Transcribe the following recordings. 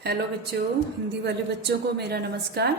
Hello बच्चों, हिंदी वाले बच्चों को मेरा नमस्कार।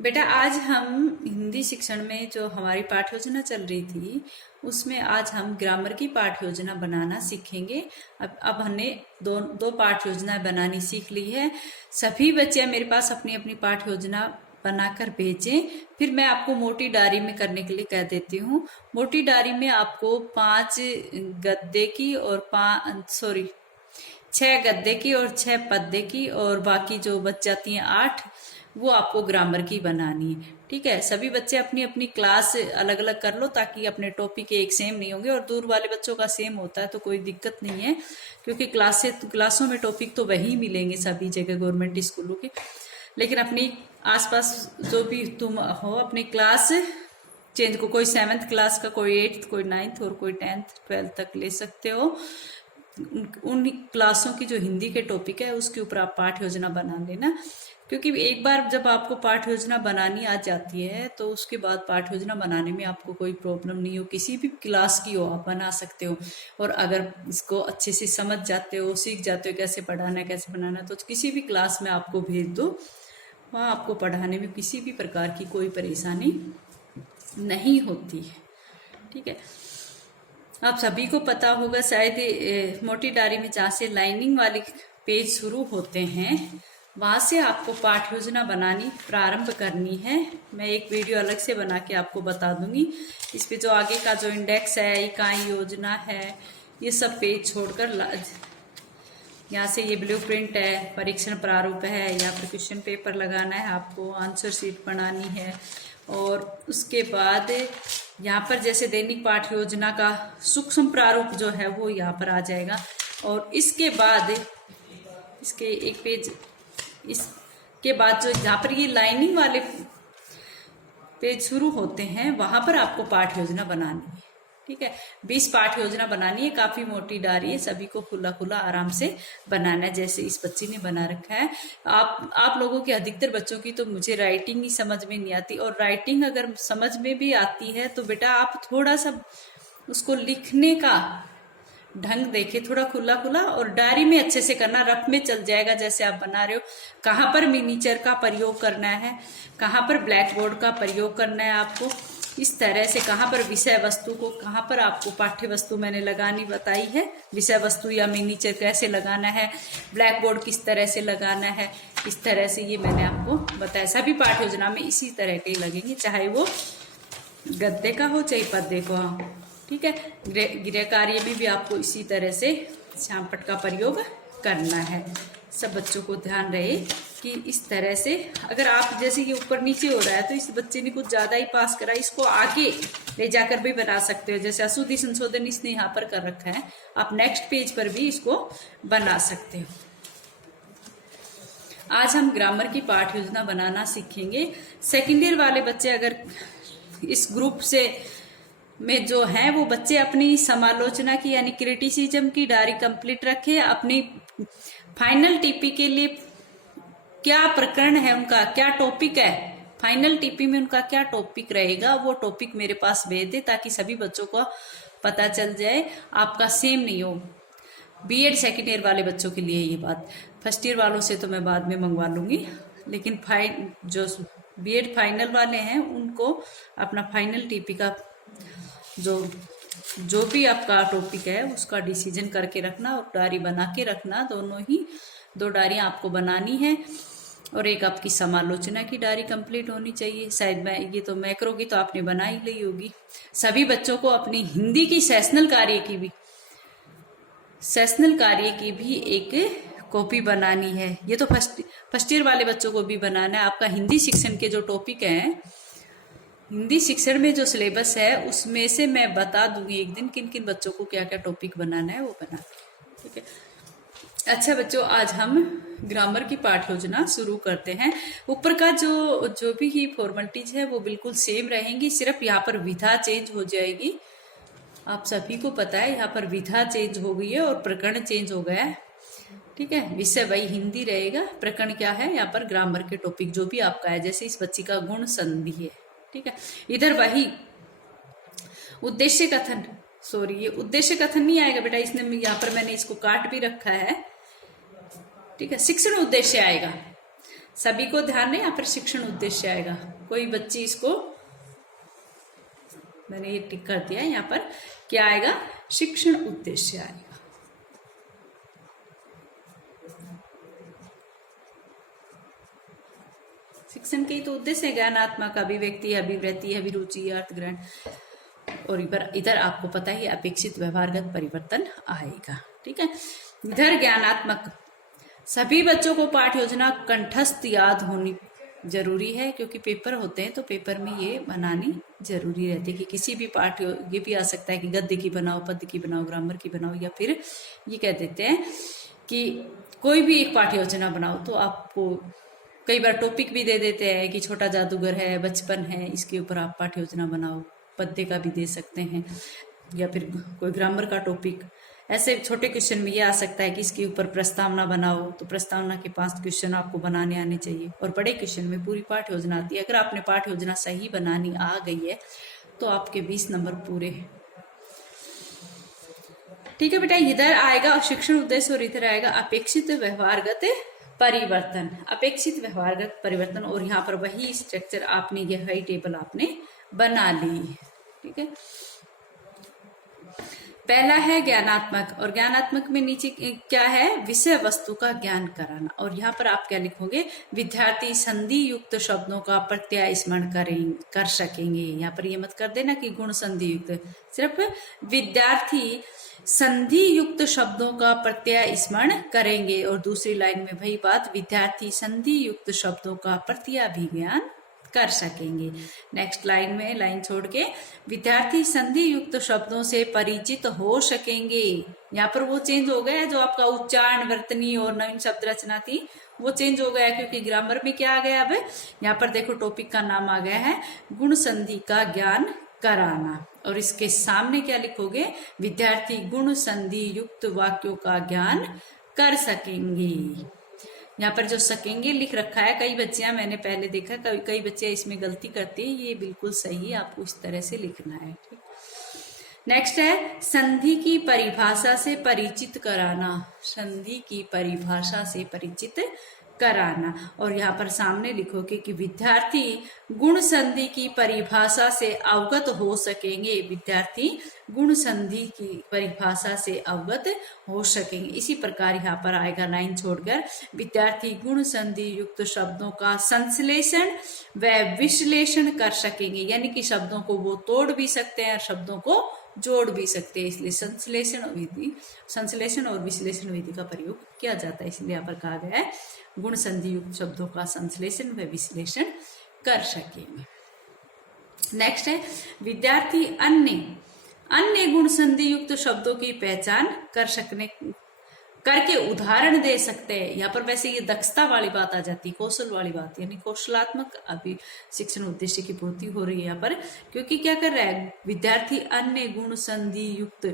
बेटा, आज हम हिंदी शिक्षण में जो हमारी पाठ योजना चल रही थी उसमें आज हम ग्रामर की पाठ योजना बनाना सीखेंगे। अब हमने दो पाठ योजना बनानी सीख ली है। सभी बच्चे मेरे पास अपनी अपनी पाठ योजना बनाकर भेजें, फिर मैं आपको मोटी डायरी में करने के लिए कह देती हूँ। मोटी डायरी में आपको 5 गद्दे की और 6 गद्दे की और 6 पद्दे की और बाकी जो बच जाती हैं 8, वो आपको ग्रामर की बनानी है। ठीक है, सभी बच्चे अपनी अपनी क्लास अलग अलग कर लो ताकि अपने टॉपिक एक सेम नहीं होंगे, और दूर वाले बच्चों का सेम होता है तो कोई दिक्कत नहीं है, क्योंकि क्लासों में टॉपिक तो वही मिलेंगे सभी जगह गवर्नमेंट स्कूलों के। लेकिन अपनी आसपास जो भी तुम हो अपनी क्लास चेंज को, कोई 7th क्लास का, कोई 8th, कोई 9th और कोई 10th 12th तक ले सकते हो। उन क्लासों की जो हिंदी के टॉपिक है उसके ऊपर आप पाठ योजना बना लेना, क्योंकि एक बार जब आपको पाठ योजना बनानी आ जाती है तो उसके बाद पाठ योजना बनाने में आपको कोई प्रॉब्लम नहीं हो, किसी भी क्लास की हो आप बना सकते हो। और अगर इसको अच्छे से समझ जाते हो, सीख जाते हो कैसे पढ़ाना है कैसे बनाना है, तो किसी भी क्लास में आपको भेज दो, वहाँ आपको पढ़ाने में किसी भी प्रकार की कोई परेशानी नहीं होती है। ठीक है, आप सभी को पता होगा शायद मोटी डायरी में जहाँ से लाइनिंग वाले पेज शुरू होते हैं वहां से आपको पाठ योजना बनानी प्रारंभ करनी है। मैं एक वीडियो अलग से बना के आपको बता दूंगी। इस पे जो आगे का जो इंडेक्स है, इकाई योजना है, ये सब पेज छोड़कर यहाँ से ये ब्लूप्रिंट है, परीक्षण प्रारूप है, या फिर क्वेश्चन पेपर लगाना है, आपको आंसर शीट बनानी है। और उसके बाद यहाँ पर जैसे दैनिक पाठ योजना का सूक्ष्म प्रारूप जो है वो यहाँ पर आ जाएगा। और इसके बाद इसके एक पेज, इसके बाद जो यहाँ पर ये लाइनिंग वाले पेज शुरू होते हैं वहां पर आपको पाठ योजना बनानी है। ठीक है, 20 पाठ योजना बनानी है, काफी मोटी डायरी है, सभी को खुला खुला आराम से बनाना है जैसे इस बच्ची ने बना रखा है। आप लोगों के अधिकतर बच्चों की तो मुझे राइटिंग ही समझ में नहीं आती, और राइटिंग अगर समझ में भी आती है तो बेटा आप थोड़ा सा उसको लिखने का ढंग देखे, थोड़ा खुला खुला, और डायरी में अच्छे से करना, रफ में चल जाएगा जैसे आप बना रहे हो। कहाँ पर मिनीचर का प्रयोग करना है, कहाँ पर ब्लैक बोर्ड का प्रयोग करना है आपको, इस तरह से कहाँ पर विषय वस्तु को, कहाँ पर आपको पाठ्य वस्तु मैंने लगानी बताई है, विषय वस्तु या मिनीचर कैसे लगाना है, ब्लैक बोर्ड किस तरह से लगाना है, इस तरह से ये मैंने आपको बताया। सभी पाठ योजना में इसी तरह के लगेंगे, चाहे वो गद्दे का हो चाहे पद्दे का हो। ठीक है, गृह कार्य में भी आपको इसी तरह से श्यामपट्ट का प्रयोग करना है। सब बच्चों को ध्यान रहे कि इस तरह से, अगर आप जैसे ये ऊपर नीचे हो रहा है तो इस बच्चे ने कुछ ज्यादा ही पास करा, इसको आगे ले जाकर भी बना सकते हो। जैसे अशुद्धि संशोधन इसने यहाँ पर कर रखा है, आप नेक्स्ट पेज पर भी इसको बना सकते हो। आज हम ग्रामर की पाठ योजना बनाना सीखेंगे। सेकेंड ईयर वाले बच्चे अगर इस ग्रुप से में जो हैं वो बच्चे अपनी समालोचना की यानी क्रिटिसिज्म की डायरी कंप्लीट रखे। अपनी फाइनल टीपी के लिए क्या प्रकरण है उनका, क्या टॉपिक है, फाइनल टीपी में उनका क्या टॉपिक रहेगा, वो टॉपिक मेरे पास भेज दे ताकि सभी बच्चों को पता चल जाए, आपका सेम नहीं हो। बीएड सेकेंड ईयर वाले बच्चों के लिए ये बात, फर्स्ट ईयर वालों से तो मैं बाद में मंगवा लूंगी, लेकिन जो बीएड फाइनल वाले हैं उनको अपना फाइनल टीपी का जो भी आपका टॉपिक है उसका डिसीजन करके रखना और डायरी बना के रखना। दोनों ही 2 डायरियां आपको बनानी है, और एक आपकी समालोचना की डायरी कंप्लीट होनी चाहिए। शायद ये तो मैक्रो की तो आपने बना ही ली होगी। सभी बच्चों को अपनी हिंदी की सेशनल कार्य की भी एक कॉपी बनानी है। ये तो फर्स्ट ईयर वाले बच्चों को भी बनाना है। आपका हिंदी शिक्षण के जो टॉपिक हैं, हिंदी शिक्षण में जो सिलेबस है उसमें से मैं बता दूंगी एक दिन किन किन बच्चों को क्या क्या टॉपिक बनाना है, वो बना। ठीक है, अच्छा बच्चों, आज हम ग्रामर की पाठ योजना शुरू करते हैं। ऊपर का जो भी ही फॉर्मेलिटीज है वो बिल्कुल सेम रहेंगी, सिर्फ यहाँ पर विधा चेंज हो जाएगी। आप सभी को पता है यहाँ पर विधा चेंज हो गई है और प्रकरण चेंज हो गया है। ठीक है, विषय वही हिंदी रहेगा, प्रकरण क्या है यहाँ पर ग्रामर के टॉपिक जो भी आपका है, जैसे इस बच्ची का गुण संधि है। ठीक है, इधर वही उद्देश्य कथन, ये उद्देश्य कथन नहीं आएगा बेटा, इसने यहाँ पर मैंने इसको काट भी रखा है। ठीक है। शिक्षण उद्देश्य आएगा, सभी को ध्यान दें, यहाँ पर शिक्षण उद्देश्य आएगा। कोई बच्ची इसको, मैंने ये टिक कर दिया है यहाँ पर, क्या आएगा, शिक्षण उद्देश्य आएगा। शिक्षण के ही तो उद्देश्य है, ज्ञानात्मक, अभिव्यक्ति, अभिवृत्ति, अभिरुचि, अर्थग्रहण, और इधर आपको पता ही अपेक्षित व्यवहारगत परिवर्तन आएगा। ठीक है। इधर ज्ञानात्मक, सभी बच्चों को पाठ योजना कंठस्थ याद होनी जरूरी है, क्योंकि पेपर होते हैं तो पेपर में ये बनानी जरूरी रहती है कि किसी भी पाठ, ये भी आ सकता है कि गद्य की बनाओ, पद्य की बनाओ, ग्रामर की बनाओ, या फिर ये कह देते हैं कि कोई भी एक पाठ योजना बनाओ। तो आपको कई बार टॉपिक भी दे देते हैं कि छोटा जादूगर है, बचपन है, इसके ऊपर आप पाठ योजना बनाओ, पद्य का भी दे सकते हैं, या फिर कोई ग्रामर का टॉपिक। ऐसे छोटे क्वेश्चन में ये आ सकता है कि इसके ऊपर प्रस्तावना बनाओ, तो प्रस्तावना के 5 क्वेश्चन आपको बनाने आने चाहिए। और बड़े क्वेश्चन में पूरी पाठ योजना आती है। अगर आपने पाठ योजना सही बनानी आ गई है तो आपके 20 नंबर पूरे हैं। ठीक है बेटा, इधर आएगा शिक्षण उद्देश्य और इधर आएगा अपेक्षित व्यवहारगत परिवर्तन। अपेक्षित व्यवहारगत परिवर्तन, और यहाँ पर वही स्ट्रक्चर आपने, यह हाई टेबल आपने बना ली। ठीक है। पहला है ज्ञानात्मक, और ज्ञानात्मक में नीचे क्या है, विषय वस्तु का ज्ञान कराना। और यहाँ पर आप क्या लिखोगे, विद्यार्थी संधि युक्त शब्दों का प्रत्यय स्मरण कर सकेंगे। यहाँ पर ये मत कर देना कि गुण संधि युक्त, सिर्फ विद्यार्थी संधि युक्त शब्दों का प्रत्यय स्मरण करेंगे। और दूसरी लाइन में वही बात, विद्यार्थी संधि युक्त शब्दों का प्रत्ययाभिज्ञान कर सकेंगे। नेक्स्ट लाइन में, लाइन छोड़ के, विद्यार्थी संधि युक्त शब्दों से परिचित हो सकेंगे। यहाँ पर वो चेंज हो गया है, जो आपका उच्चारण, वर्तनी और नवीन शब्द रचना थी वो चेंज हो गया, क्योंकि ग्रामर में क्या आ गया, अब यहाँ पर देखो टॉपिक का नाम आ गया है गुण संधि का ज्ञान कराना। और इसके सामने क्या लिखोगे, विद्यार्थी गुण संधि युक्त वाक्यों का ज्ञान कर सकेंगे। यहाँ पर जो सकेंगे लिख रखा है, कई बच्चियां मैंने पहले देखा, कई बच्चे इसमें गलती करते हैं, ये बिल्कुल सही है, आपको इस तरह से लिखना है। ठीक। नेक्स्ट है संधि की परिभाषा से परिचित कराना। संधि की परिभाषा से परिचित कराना। और यहाँ पर सामने लिखोगे कि विद्यार्थी गुण संधि की परिभाषा से अवगत हो सकेंगे। विद्यार्थी गुण संधि की परिभाषा से अवगत हो सकेंगे। इसी प्रकार यहाँ पर आएगा लाइन छोड़कर, विद्यार्थी गुण संधि युक्त शब्दों का संश्लेषण व विश्लेषण कर सकेंगे। यानी कि शब्दों को वो तोड़ भी सकते हैं और शब्दों को जोड़ भी सकते हैं, इसलिए संश्लेषण और विश्लेषण विधि का प्रयोग किया जाता है। इसलिए यहाँ पर कहा गया है गुण संधि युक्त शब्दों का संश्लेषण व विश्लेषण कर सकेंगे। नेक्स्ट है विद्यार्थी अन्य गुण संधि युक्त शब्दों की पहचान करके उदाहरण दे सकते हैं। यहाँ पर वैसे ये दक्षता वाली बात आ जाती है, कौशल वाली बात, यानी कौशलात्मक अभी शिक्षण उद्देश्य की पूर्ति हो रही है यहाँ पर। क्योंकि क्या कर रहा है विद्यार्थी, अन्य गुण संधि युक्त,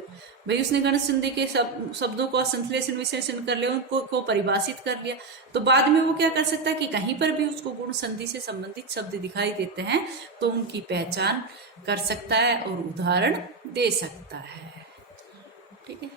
भाई उसने गुण संधि के शब्दों को संश्लेषण विश्लेषण कर लिया, उनको परिभाषित कर लिया, तो बाद में वो क्या कर सकता है कि कहीं पर भी उसको गुण संधि से संबंधित शब्द दिखाई देते हैं तो उनकी पहचान कर सकता है और उदाहरण दे सकता है। ठीक है।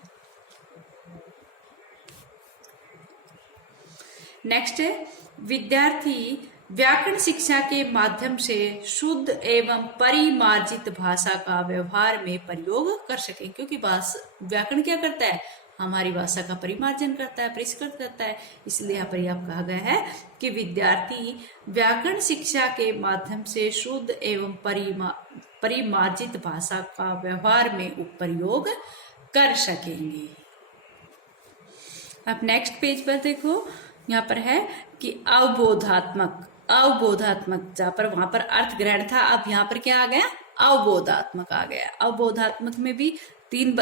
नेक्स्ट है विद्यार्थी व्याकरण शिक्षा के माध्यम से शुद्ध एवं परिमार्जित भाषा का व्यवहार में प्रयोग कर सके। क्योंकि व्याकरण क्या करता है, हमारी भाषा का परिमार्जन करता है, परिष्कृत करता है। इसलिए यहाँ पर यह कहा गया है कि विद्यार्थी व्याकरण शिक्षा के माध्यम से शुद्ध एवं परिमार्जित भाषा का व्यवहार में प्रयोग कर सकेंगे। अब नेक्स्ट पेज पर देखो, यहाँ पर है कि अवबोधात्मक जहाँ पर वहां पर अर्थ ग्रहण था, अब यहाँ पर क्या आ गया, अवबोधात्मक आ गया। अवबोधात्मक में भी तीन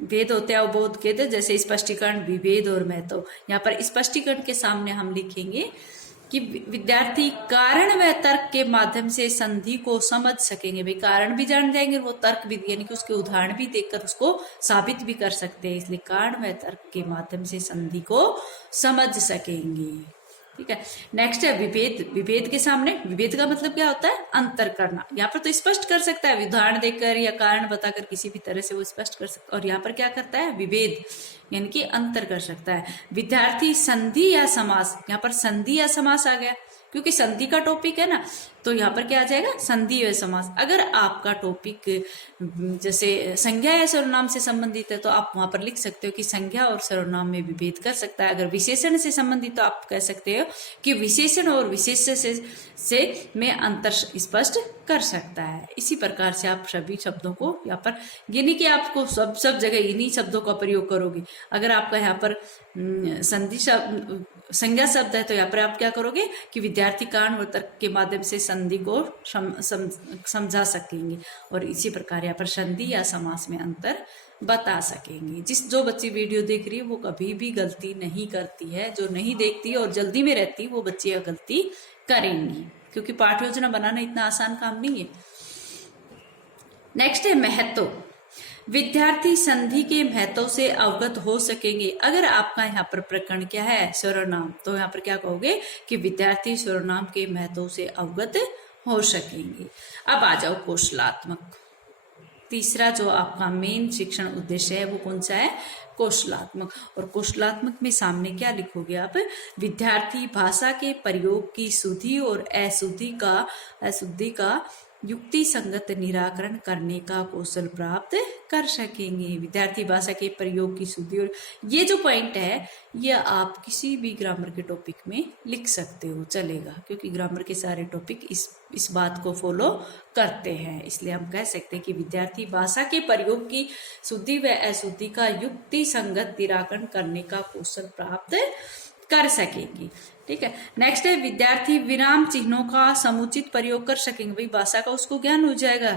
भेद होते हैं अवबोध के, जैसे स्पष्टीकरण, विभेद और महत्व। यहाँ पर स्पष्टीकरण के सामने हम लिखेंगे कि विद्यार्थी कारण व तर्क के माध्यम से संधि को समझ सकेंगे। भाई कारण भी जान जाएंगे, वो तर्क भी, यानी कि उसके उदाहरण भी देखकर उसको साबित भी कर सकते हैं। इसलिए कारण व तर्क के माध्यम से संधि को समझ सकेंगे। ठीक है। नेक्स्ट है विभेद। विभेद के सामने, विभेद का मतलब क्या होता है? अंतर करना। यहाँ पर तो स्पष्ट कर सकता है, उदाहरण देकर या कारण बताकर किसी भी तरह से वो स्पष्ट कर सकता है। और यहाँ पर क्या करता है? विभेद यानी कि अंतर कर सकता है। विद्यार्थी संधि या समास, यहाँ पर संधि या समास आ गया क्योंकि संधि का टॉपिक है ना, तो यहाँ पर क्या आ जाएगा? संधि या समास। अगर आपका टॉपिक जैसे संज्ञा या सर्वनाम से संबंधित है तो आप वहां पर लिख सकते हो कि संज्ञा और सर्वनाम में विभेद कर सकता है। अगर विशेषण से संबंधित तो आप कह सकते हो कि विशेषण और विशेष्य से में अंतर स्पष्ट कर सकता है। इसी प्रकार से आप सभी शब्दों को यहाँ पर, यानी कि आपको सब जगह इन्हीं शब्दों का प्रयोग करोगे। अगर आपका यहाँ पर संधि शब्द, संज्ञा शब्द है तो यहाँ पर आप क्या करोगे कि विद्यार्थी कारण और तर्क के माध्यम से संधि को समझा सकेंगे और इसी प्रकार यहाँ पर संधि या समास में अंतर बता सकेंगे। जो बच्ची वीडियो देख रही है वो कभी भी गलती नहीं करती है, जो नहीं देखती है और जल्दी में रहती है वो बच्चियां गलती करेंगी, क्योंकि पाठ योजना बनाना इतना आसान काम नहीं है। नेक्स्ट है महत्व। विद्यार्थी संधि के महत्व से अवगत हो सकेंगे। अगर आपका यहाँ पर प्रकरण क्या है? सर्वनाम, तो यहाँ पर क्या कहोगे कि विद्यार्थी सर्वनाम के महत्व से अवगत हो सकेंगे। अब आ जाओ कौशलात्मक। तीसरा जो आपका मेन शिक्षण उद्देश्य है वो कौन सा है? कौशलात्मक। और कौशलात्मक में सामने क्या लिखोगे आप? विद्यार्थी भाषा के प्रयोग की शुद्धि और अशुद्धि का युक्ति संगत निराकरण करने का कौशल प्राप्त कर सकेंगे। विद्यार्थी भाषा के प्रयोग की शुद्धि, और ये जो पॉइंट है ये आप किसी भी ग्रामर के टॉपिक में लिख सकते हो, चलेगा, क्योंकि ग्रामर के सारे टॉपिक इस बात को फॉलो करते हैं। इसलिए हम कह सकते हैं कि विद्यार्थी भाषा के प्रयोग की शुद्धि व अशुद्धि का युक्ति संगत निराकरण करने का कौशल प्राप्त कर सकेंगे। ठीक है। नेक्स्ट है विद्यार्थी विराम चिन्हों का समुचित प्रयोग कर सकेंगे। भाई भाषा का उसको ज्ञान हो जाएगा,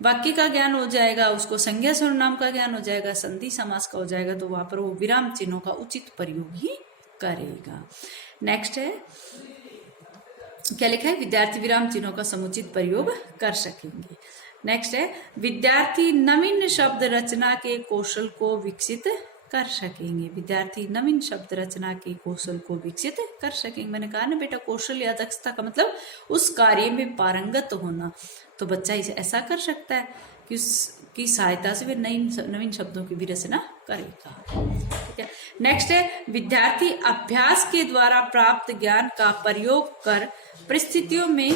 वाक्य का ज्ञान हो जाएगा, उसको संज्ञा सर्वनाम का ज्ञान हो जाएगा, संधि समास का हो जाएगा, तो वहां पर वो विराम चिन्हों का उचित प्रयोग ही करेगा। नेक्स्ट है क्या लिखा है? विद्यार्थी विराम चिन्हों का समुचित प्रयोग कर सकेंगे। नेक्स्ट है विद्यार्थी नवीन शब्द रचना के कौशल को विकसित कर सकेंगे। विद्यार्थी नवीन शब्द रचना के कौशल को विकसित कर सकेंगे। मैंने कहा ना बेटा, कौशल या दक्षता का मतलब उस कार्य में पारंगत होना। तो बच्चा इसे ऐसा कर सकता है कि उसकी सहायता से वे नवीन शब्दों की भी रचना करेगा। ठीक है। नेक्स्ट है विद्यार्थी अभ्यास के द्वारा प्राप्त ज्ञान का प्रयोग कर परिस्थितियों में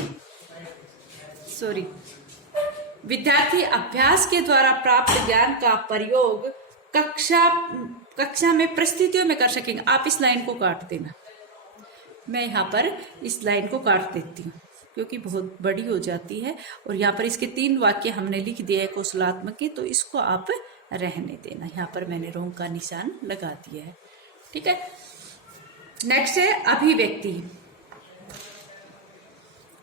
विद्यार्थी अभ्यास के द्वारा प्राप्त ज्ञान का प्रयोग कक्षा में परिस्थितियों में कर सकेंगे। आप इस लाइन को काट देना, मैं यहाँ पर इस लाइन को काट देती हूँ क्योंकि बहुत बड़ी हो जाती है, और यहाँ पर इसके 3 वाक्य हमने लिख दिया है कौशलात्मक के, तो इसको आप रहने देना। यहाँ पर मैंने रोंग का निशान लगा दिया है। ठीक है। नेक्स्ट है अभिव्यक्ति।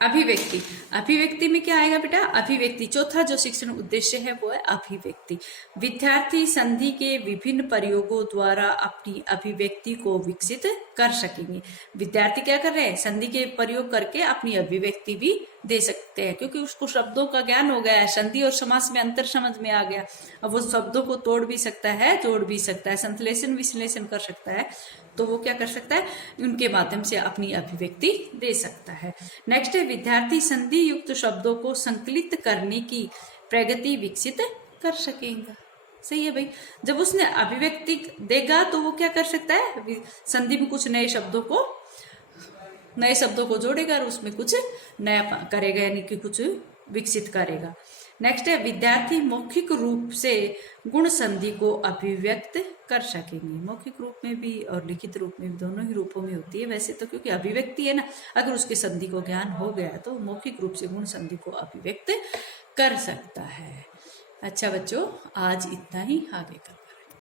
अभिव्यक्ति में क्या आएगा बेटा? अभिव्यक्ति। चौथा जो शिक्षण उद्देश्य है वो है अभिव्यक्ति। विद्यार्थी संधि के विभिन्न प्रयोगों द्वारा अपनी अभिव्यक्ति को विकसित कर सकेंगे। विद्यार्थी क्या कर रहे हैं? संधि के प्रयोग करके अपनी अभिव्यक्ति भी दे सकते हैं, क्योंकि उसको शब्दों का ज्ञान हो गया है, संधि और समास में अंतर समझ में आ गया। अब वो शब्दों को तोड़ भी सकता है, जोड़ भी सकता है, संश्लेषण विश्लेषण कर सकता है, तो वो क्या कर सकता है? उनके माध्यम से अपनी अभिव्यक्ति दे सकता है। नेक्स्ट है विद्यार्थी संधि युक्त शब्दों को संकलित करने की प्रगति विकसित कर सकेगा। सही है भाई। जब उसने अभिव्यक्ति देगा तो वो क्या कर सकता है? संधि में कुछ नए शब्दों को जोड़ेगा और उसमें कुछ नया करेगा, यानी कि कुछ विकसित करेगा। नेक्स्ट है विद्यार्थी मौखिक रूप से गुण संधि को अभिव्यक्त कर सकेंगे। मौखिक रूप में भी और लिखित रूप में भी, दोनों ही रूपों में होती है वैसे तो, क्योंकि अभिव्यक्ति है ना, अगर उसके संधि को ज्ञान हो गया तो मौखिक रूप से गुण संधि को अभिव्यक्त कर सकता है। अच्छा बच्चों, आज इतना ही, आगे कर